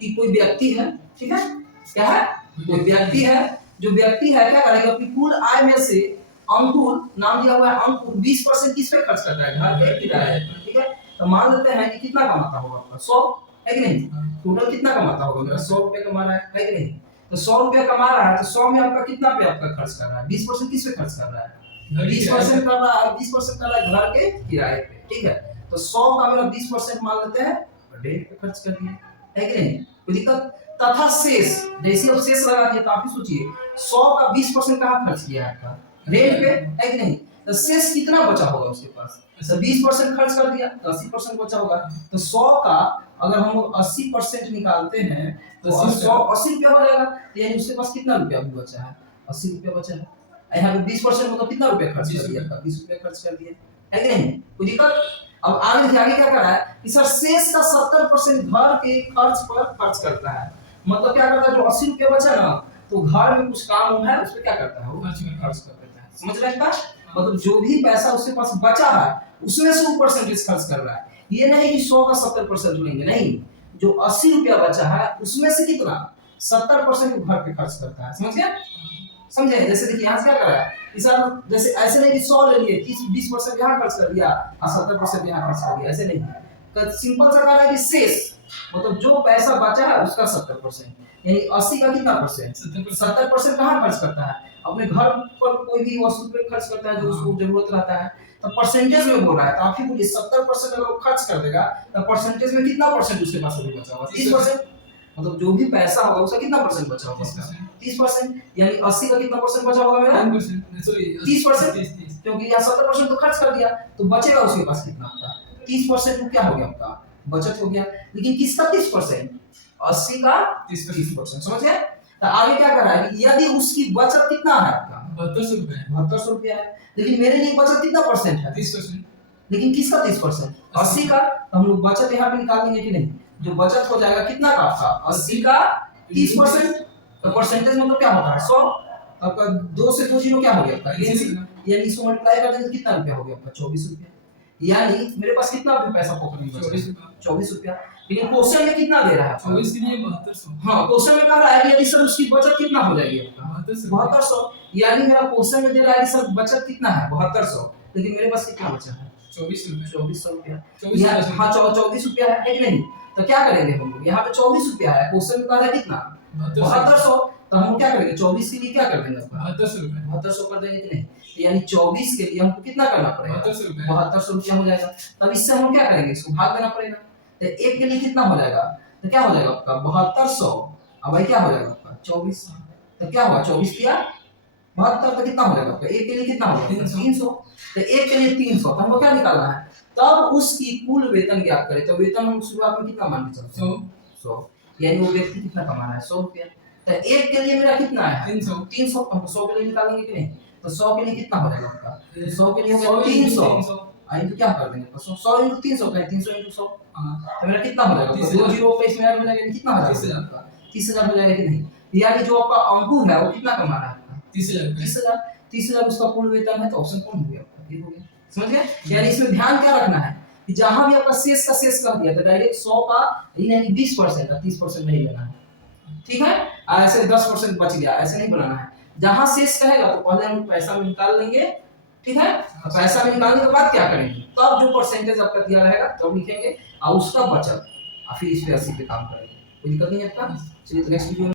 कि कोई व्यक्ति है, ठीक है, क्या है, कोई व्यक्ति है, जो व्यक्ति है क्या करेगा, अपनी कुल आय में से अंकुर, नाम दिया हुआ है अंकुर, 20% किस पे खर्च करता है, घर पे किराए, ठीक है। तो मान लेते हैं कि कितना कमाता होगा आपका 100, है कि नहीं, टोटल कितना कमाता होगा, मेरा 100 रुपए कमा रहा है कि नहीं। तो 100 रुपया कमा रहा है, तो 100 में आपका कितना पे आपका खर्च कर रहा है, 20% किस पे खर्च कर रहा है, 20% कर रहा है, 20% कर रहा है घर के किराए पे, ठीक है। तो 100 का मेरा 20% मान लेते हैं, रेंट पे खर्च कर दिया, है कि नहीं, कोई दिक्कत। तथा शेष, जैसे अब शेष लगा दिया, तो आप ही सोचिए 100 का 20% कहाँ खर्च किया है आपका, रेंट पे, है कि नहीं। तो शेष कितना बचा होगा उसके पास, तो 20% खर्च कर दिया तो 80% बचा होगा। तो 100 का अगर हम 80% निकालते हैं तो 80 रुपया हो जाएगा, यानी उसके पास कितना रुपया भी बचा है, 80 रुपया बचा है। यहाँ पे 20% मतलब कितना रुपया खर्च कर दिया, 20 रुपया खर्च कर दिया, है कि नहीं, कोई दिक्कत। अब आगे क्या कर रहा है कि सर शेष का 70% घर के खर्च पर खर्च करता है, मतलब क्या करता है, जो 80 रुपया बचा ना, तो घर में कुछ काम है उस पर क्या करता है, वो खर्च कर देता है, समझ रहे हैं। मतलब जो भी पैसा उसके पास बचा है उसमें से वो परसेंटेज खर्च कर रहा है, ये नहीं कि 100 का 70% लेंगे, नहीं, जो 80 रुपया बचा है उसमें से कितना 70% घर पे खर्च करता है, समझ गया, समझे। जैसे देखिए यहाँ से क्या कर रहा है कि सर, जैसे ऐसे नहीं कि 100 ले लिए, 20% यहाँ खर्च कर दिया और 70% यहाँ खर्च कर दिया, ऐसे नहीं, तो सिंपल सा कह रहा है कि शेष मतलब जो पैसा बचा है उसका 70%, यानी 80 का कितना परसेंट, 70% कहाँ खर्च करता है, अपने घर पर कोई भी वस्तु पर खर्च करता है जो उसको जरूरत रहता है, तो परसेंटेज में बोल रहा है, तो आप ही बोलिए 70% अगर वो खर्च कर देगा तो परसेंटेज में कितना परसेंट उसके पास अभी बचा होगा, 30%, मतलब जो भी पैसा होगा उसका कितना परसेंट बचा होगा, 30%, यानी 80 का कितना परसेंट बचा होगा मेरा, 30%, क्योंकि यहाँ 70% तो खर्च कर दिया, तो बचेगा उसके पास कितना आपका 30%, तो क्या हो गया आपका बचत हो गया, लेकिन किसका 30%, 80 का 30%, समझ गए। तो आगे क्या कर रहा है कि यदि उसकी बचत कितना है आपका 7200 रुपया है, लेकिन मेरे लिए बचत कितना परसेंट है, 30%, लेकिन किसका 30%, 80 का, तो हम लोग बचत यहाँ पे निकाल देंगे कि नहीं, जो बचत हो जाएगा कितना का आपका 80 का 30%, तो परसेंटेज मतलब क्या होता है 100, आपका 2 से 2 जीरो क्या हो गया आपका, यानी इसको मल्टीप्लाई कर देंगे तो कितना रुपया हो गया आपका 24 रुपया, यानी मेरे पास कितना पैसा पॉकेट में बचा है 24 रुपया, लेकिन क्वेश्चन में कितना दे रहा है 24 के लिए 7200, हाँ क्वेश्चन में कह रहा है यदि सर उसकी बचत कितना हो जाएगी आपका 7200, यानी मेरा क्वेश्चन में दे रहा है सर बचत कितना है 7200, लेकिन मेरे पास कितना बचा है 2400 रुपया, हाँ 24 रुपया है कि नहीं। तो क्या करेंगे हम लोग, यहाँ पे 24 रुपया है, क्वेश्चन में कह रहा है कितना 7200, तो हम क्या करेंगे 24 के लिए क्या कर देंगे 7200 कर देंगे कि नहीं, यानी 24 के लिए हमको कितना करना पड़ेगा 7200 रुपया हो जाएगा। तब इससे हम क्या करेंगे, इसको भाग देना पड़ेगा, तो एक के लिए कितना हो जाएगा, तो क्या हो जाएगा आपका 7200, अब भाई क्या हो जाएगा आपका 24, तो क्या हुआ 24 किया 72, तो कितना हो जाएगा आपका एक के लिए कितना हो जाएगा 300, तो एक के लिए 300, तो हमको क्या निकालना है, तब उसकी कुल वेतन ज्ञात करें, तो वेतन हम शुरुआत में कितना मान के चलते हैं 100, यानी वो व्यक्ति कितना कमा रहा है 100 रुपया, तो एक के लिए मेरा कितना है 300, हम 100 के लिए निकालेंगे कि नहीं, तो 100 के लिए कितना हो जाएगा आपका, 100 के लिए हो गया 300, आई तो क्या कर देंगे 100 into 300 का 300 into 100, तो मेरा कितना हो जाएगा 2 जीरो पे इसमें ऐड हो जाएगा, कितना हो जाएगा आपका 30000 हो जाएगा कि नहीं, यानी जो आपका अंकुर है वो कितना कमा रहा है 30000 उसका पूर्ण वेतन है, तो ऑप्शन कौन हो गया आपका, ये हो गया, समझ गए। यानी इसमें ध्यान क्या रखना है कि जहां भी आपका शेष का शेष कर दिया तो डायरेक्ट 100 का यानी 20% का 30% नहीं लेना है, ठीक है, ऐसे 10% बच गया ऐसे नहीं बनाना है, जहां शेष कहेगा तो पहले हम पैसा में निकाल लेंगे, ठीक है, पैसा में निकालने के बाद क्या करेंगे, तब जो परसेंटेज आपका दिया रहेगा तब लिखेंगे और उसका बचत और फिर इस पे 80 पे काम करेंगे, कोई दिक्कत नहीं है आपका। चलिए तो नेक्स्ट वीडियो